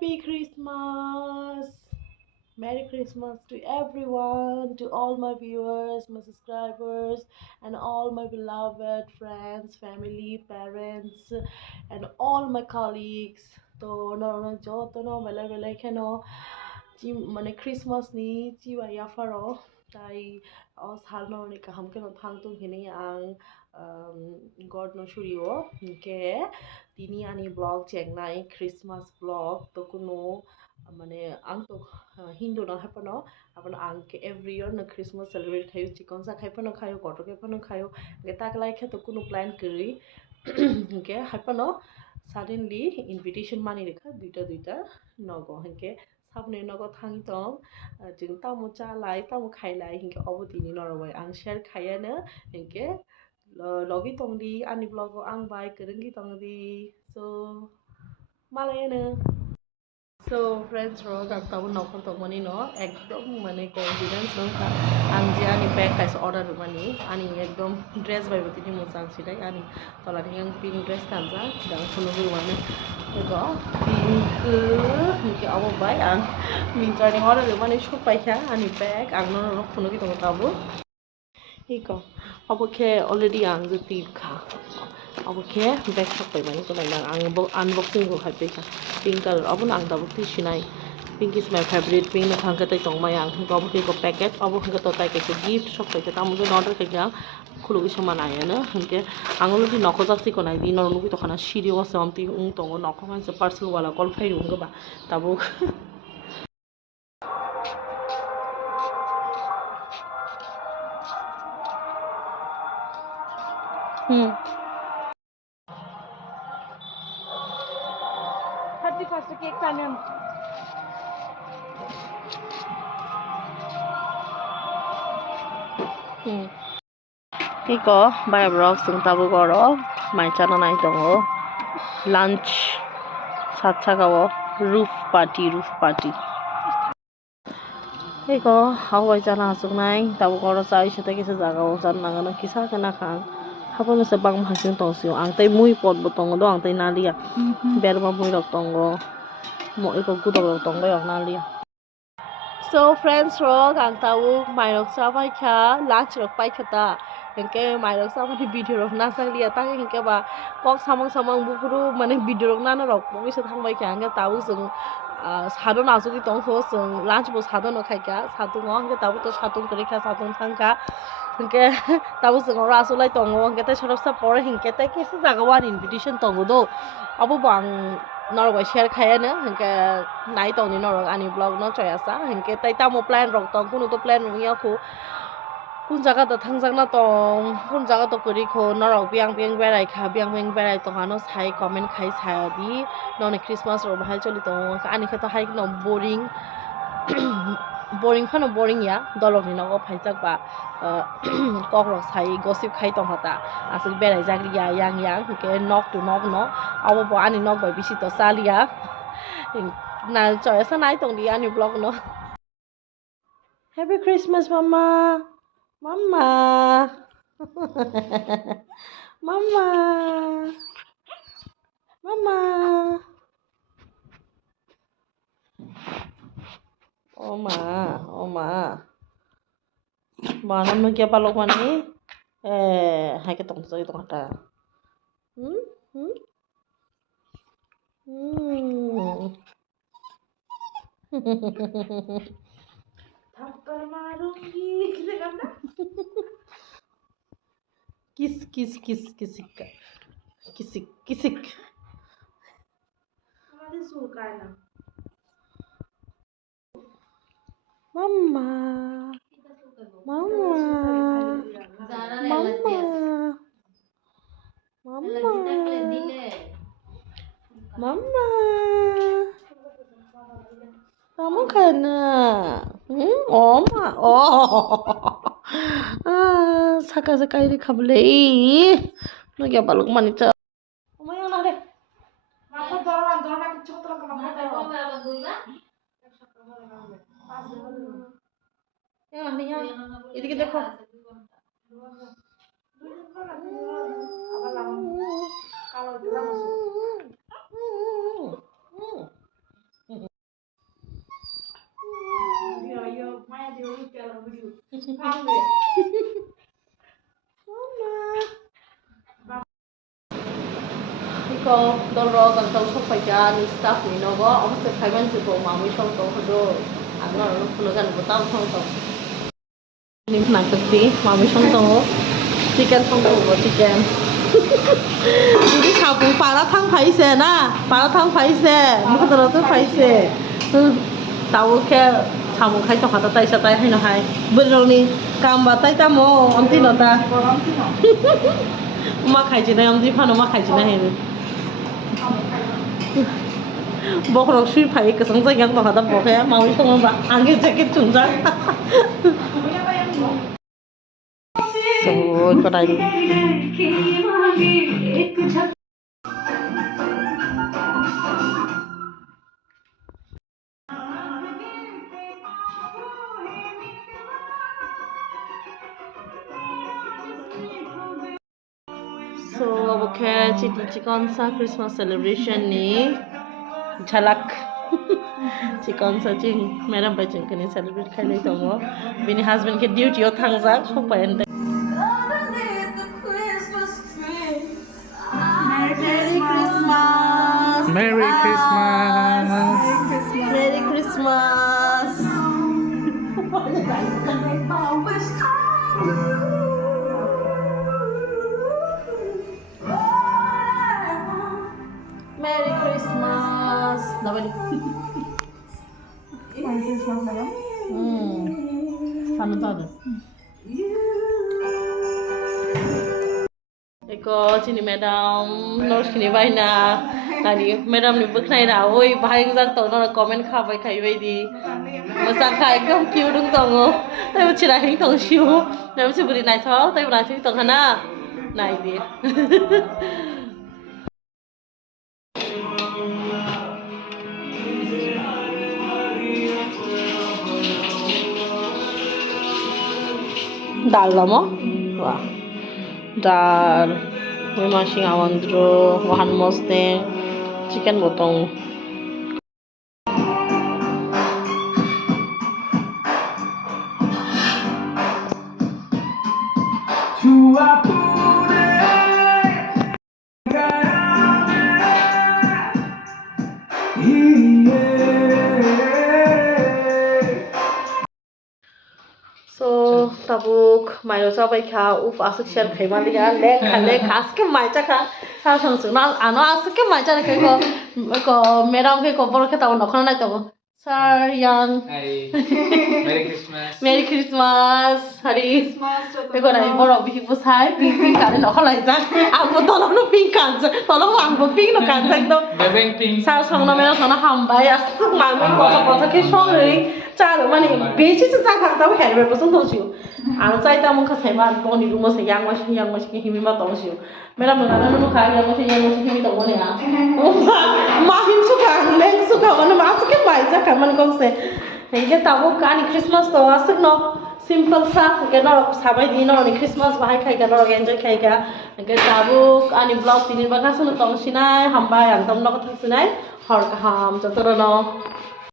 Happy Christmas! Merry Christmas to everyone, to all my viewers, my subscribers, and all my beloved friends, family, parents, and all my colleagues. To no jo to no belai keno chi mane Christmas ni chi wa ya faro tai sal no ni kaham ke no thang tung hini ang God no shuriyo ke tini ani vlog chengnai Christmas vlog to kuno mane ang to Hindu no hapano apano ang ke every year na Christmas celebrate khayo chicken sa khai pano khayo koto ke pano khayo ke tak lai khe to kuno plan kari ke hapano suddenly invitation mani rekha duita nogo ke sabne nogo thang tong jeng tamu cha lai tamu khai lai hinke obotini norway ang share khayana hinke logi tongdi ani vlog ang bai kerengi tongdi so malayana. So friends ro tak tahu nokon tok mani no ekdom mane coincidence no ka angje ani bag kais order mani ani ekdom dress bai botini musang sidai ani tola yang pink dress kanja dang khunu gu mane ego pink ke abo bai ang mintra ni order mani shop pai kha ani bag ang no khunu gi tong tabu iko abo ke already ang ju tip kha oke back shop pai mani ko nang ang unboxing ko khai ka pink color abun ang dabu ti sinai pink is my favorite pink na thang ka tai tong mai ang ko obo ko packet obo ka to tai ka gift shop pai ka tamu jo order ka ja khulu gi saman aya na hanke ang lu di noko jasti ko nai di nor nu to khana shiri o samti ung tong noko man se parcel wala call phai ung ba tabu hmm 31st cake tanem iko by vlog sung tabu goro my channel nai tongo lunch satchagawo roof party iko hawai jana sung nai tabu goro sai sete kisa jagao jan nagano kisa kana khang hapon se bang hasung tongsiu ang tai mui pot botong do ang tai nalia berba mui rok tongo mo iko gudok rok tongo yok nalia. So friends rok ang tahu mai rok sabai kha lunch rok pai khata hingke mai rok sabai video rok na saklia ta hingke ba kok samang bukuru mane video rok na rok bongi se thangbai kha hingke tahu jeng sadon azugi tong ho jeng lunch bo sadon no khai kha sadon ngo hingke tahu to sadon kari kha sadon thangka hingke tahu jeng ora asulai tongo hingke te sorok sa pore hingke te kisa jaga wan invitation tongo do abo bang norok share khayana hingke nai tongni norok ani vlog no choyasa hingke tai tamo plan rok tong kuno to plan rok yaku kun jaga to thangjak tong kun jaga to kuri kho norok biang berai kha biang berai tong ano sai comment khai sai di noni Christmas ro bahai choli tong ani kha to hai no boring khano boring ya dolok ni no phaijak ba kok rok sai gossip khai tong hata asuk berai jagri ya yang ke knock to knock no abo bo ani knock bai bisi to salia na choy sa nai tong di ani vlog no. Happy Christmas mama mama mama mama oma manam no kya palok mani hai ke tong sai tong ta hmm hmm थप्पड़ मारूंगी किसे करना किसिक हमारे सुर का है ना मम्मा मम्मा मम्मा मम्मा मम्मा kamu kana oma saka saka ini kabel no ya balok manita oma yang nade apa doran kecil yang nade ya ini kita kok kalau itu masuk ko doro kan tau so pai ja ni staff ni no go om se khai ban se ko ma mi song to ho do ang no no phulo kan bo tao song to ni na ka ti ma mi song to chicken song to go chicken যদি সাবু পাড়া থাং ফাইছে না পাড়া থাং ফাইছে মুখ দর তো ফাইছে তাও খে সামু খাই তো হাতা তাই সাতাই হাই নহাই বলনি কাম বাতাই তামো অন্তি নতা মা খাইছে না অন্তি ফানো মা খাইছে না হেন বকরক সুই ফাই কসং জায়গাং তো হাতা বকে মাউই সং বা আগে jacket চুংজা So, what I do. So, okay, chicken sa Christmas celebration ni jhalak. Chicken sa ching, madam ba ching kani celebrate khai lai tongo. Bini husband ke duty o thangja khopa ente. Merry Christmas! Merry Christmas! Merry Christmas! Dapat ni. Merry Christmas, madam. Sana tahu. Eko sini madam, nos kini bayi na. Tadi madam ni berkenai dah. Oi, bahaya ngzak tahu nora komen khabai khai bayi di. Masa khai ekdom cute dong tongo. Tapi cira hing tong siu. Nam si beri naik thau, tapi naik tong hana. Naik dia. Dal lama, wah, dal, masing awandro, wahan mosteng, chicken botong. So, tabuk mayo sabai kha uf asuk share khai mali ya le khas ke mai cha kha sa sang su na ano asuk ke mai cha khai ko madam ke ko bor ke taw no khana to sir yang Hi. Merry Christmas. Merry Christmas hari দেখো না বড় বিহি বসাই ping ping কানে নখলাই যা আমো তলনো ping কানছে তলনো আমো ping ন কানছে একদম Bebeng pink. sa song na meron sana hambay asuk mami ko ko ke sori cha lo mani bechi sa sa khang taw her be posong to siu ang chai ta mo kha sai ma ko ni rumo se yang ma ke himi ma tong siu mera mo na no kha yang ma se himi to ne a ma him su kha leng su kha man ma su ke mai ja kha man kong se henge tabo kani Christmas to asuk no simple sa ke no sabai di no ni Christmas bahai khai ga no enjoy khai ga henge tabo ani vlog tinin ba ka sun tong sinai hambay ang tom no ka thak sinai hor ka ham jotoro no